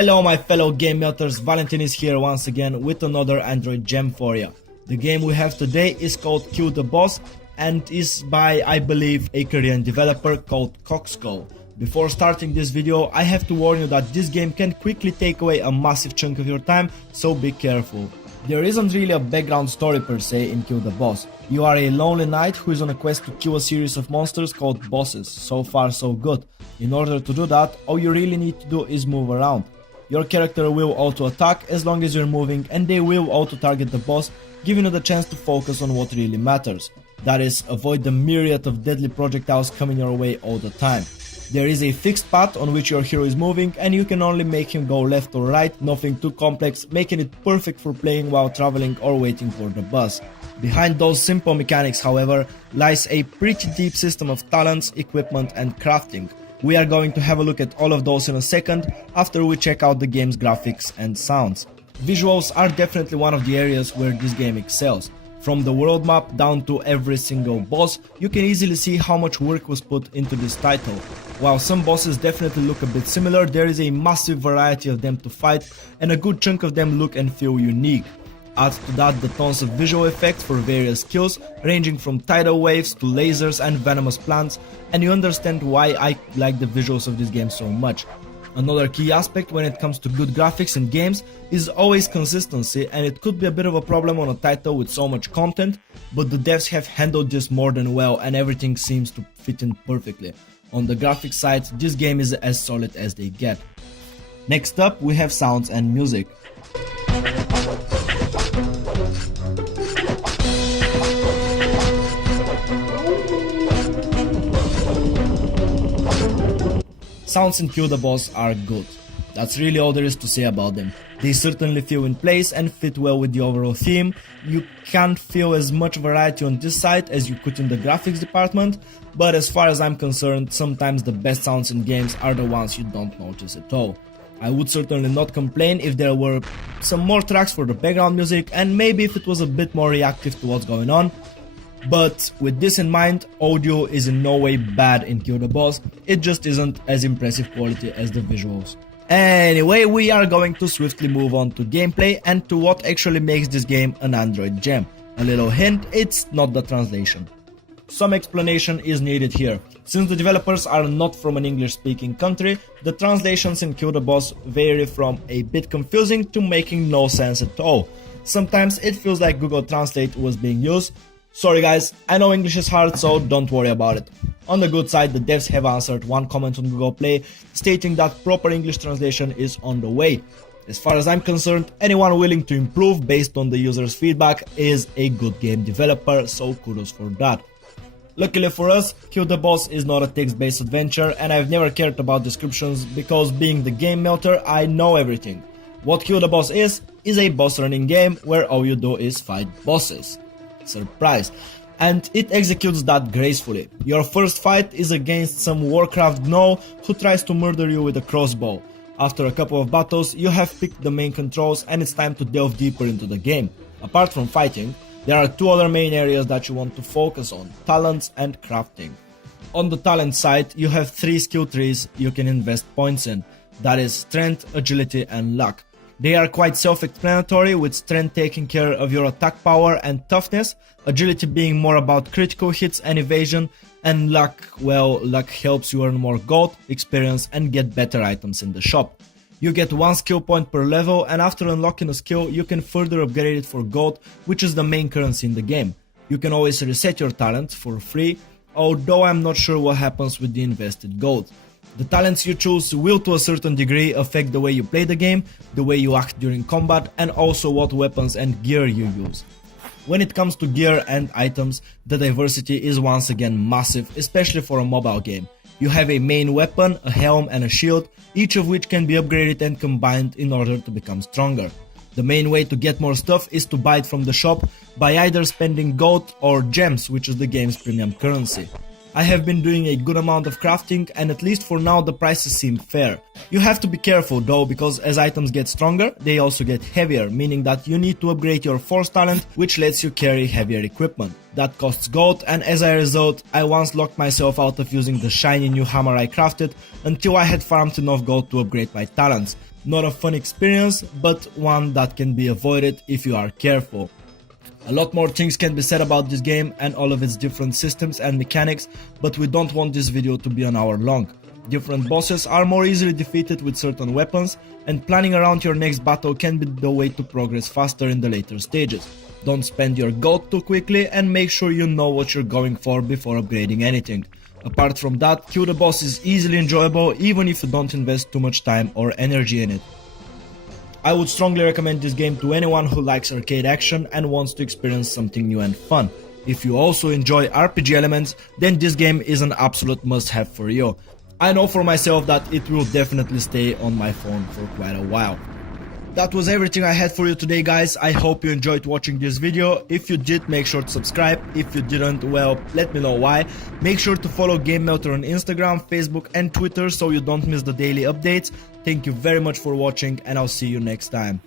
Hello my fellow GameMelters, Valentin is here once again with another Android gem for you. The game we have today is called KillTheBoss and is by, I believe, a Korean developer called Coxco. Before starting this video, I have to warn you that this game can quickly take away a massive chunk of your time, so be careful. There isn't really a background story per se in KillTheBoss. You are a lonely knight who is on a quest to kill a series of monsters called bosses. So far so good. In order to do that, all you really need to do is move around. Your character will auto-attack as long as you're moving, and they will auto-target the boss, giving you the chance to focus on what really matters. That is, avoid the myriad of deadly projectiles coming your way all the time. There is a fixed path on which your hero is moving, and you can only make him go left or right, nothing too complex, making it perfect for playing while traveling or waiting for the bus. Behind those simple mechanics, however, lies a pretty deep system of talents, equipment and crafting. We are going to have a look at all of those in a second, after we check out the game's graphics and sounds. Visuals are definitely one of the areas where this game excels. From the world map down to every single boss, you can easily see how much work was put into this title. While some bosses definitely look a bit similar, there is a massive variety of them to fight, and a good chunk of them look and feel unique. Add to that the tons of visual effects for various kills, ranging from tidal waves to lasers and venomous plants, and you understand why I like the visuals of this game so much. Another key aspect when it comes to good graphics in games is always consistency, and it could be a bit of a problem on a title with so much content, but the devs have handled this more than well and everything seems to fit in perfectly. On the graphics side, this game is as solid as they get. Next up we have sounds and music. Sounds in KillTheBoss are good. That's really all there is to say about them. They certainly feel in place and fit well with the overall theme. You can't feel as much variety on this side as you could in the graphics department, but as far as I'm concerned, sometimes the best sounds in games are the ones you don't notice at all. I would certainly not complain if there were some more tracks for the background music and maybe if it was a bit more reactive to what's going on. But with this in mind, audio is in no way bad in KillTheBoss, it just isn't as impressive quality as the visuals. Anyway, we are going to swiftly move on to gameplay and to what actually makes this game an Android gem. A little hint, it's not the translation. Some explanation is needed here. Since the developers are not from an English-speaking country, the translations in KillTheBoss vary from a bit confusing to making no sense at all. Sometimes it feels like Google Translate was being used. Sorry guys, I know English is hard, so don't worry about it. On the good side, the devs have answered one comment on Google Play stating that proper English translation is on the way. As far as I'm concerned, anyone willing to improve based on the user's feedback is a good game developer, so kudos for that. Luckily for us, KillTheBoss is not a text-based adventure and I've never cared about descriptions because being the GameMelter, I know everything. What KillTheBoss is a boss running game where all you do is fight bosses. Surprise. And it executes that gracefully. Your first fight is against some Warcraft gnoll who tries to murder you with a crossbow. After a couple of battles, you have picked the main controls and it's time to delve deeper into the game. Apart from fighting, there are two other main areas that you want to focus on: talents and crafting. On the talent side, you have three skill trees you can invest points in. That is strength, agility and luck. They are quite self-explanatory, with strength taking care of your attack power and toughness, agility being more about critical hits and evasion, and luck, well, luck helps you earn more gold, experience and get better items in the shop. You get one skill point per level, and after unlocking a skill you can further upgrade it for gold, which is the main currency in the game. You can always reset your talent for free, although I'm not sure what happens with the invested gold. The talents you choose will to a certain degree affect the way you play the game, the way you act during combat, and also what weapons and gear you use. When it comes to gear and items, the diversity is once again massive, especially for a mobile game. You have a main weapon, a helm and a shield, each of which can be upgraded and combined in order to become stronger. The main way to get more stuff is to buy it from the shop by either spending gold or gems, which is the game's premium currency. I have been doing a good amount of crafting and at least for now the prices seem fair. You have to be careful though, because as items get stronger, they also get heavier, meaning that you need to upgrade your force talent, which lets you carry heavier equipment. That costs gold, and as a result, I once locked myself out of using the shiny new hammer I crafted until I had farmed enough gold to upgrade my talents. Not a fun experience, but one that can be avoided if you are careful. A lot more things can be said about this game and all of its different systems and mechanics, but we don't want this video to be an hour long. Different bosses are more easily defeated with certain weapons, and planning around your next battle can be the way to progress faster in the later stages. Don't spend your gold too quickly and make sure you know what you're going for before upgrading anything. Apart from that, Kill the Boss is easily enjoyable even if you don't invest too much time or energy in it. I would strongly recommend this game to anyone who likes arcade action and wants to experience something new and fun. If you also enjoy RPG elements, then this game is an absolute must-have for you. I know for myself that it will definitely stay on my phone for quite a while. That was everything I had for you today, guys. I hope you enjoyed watching this video. If you did, make sure to subscribe. If you didn't, well, let me know why. Make sure to follow GameMelter on Instagram, Facebook and Twitter so you don't miss the daily updates. Thank you very much for watching and I'll see you next time.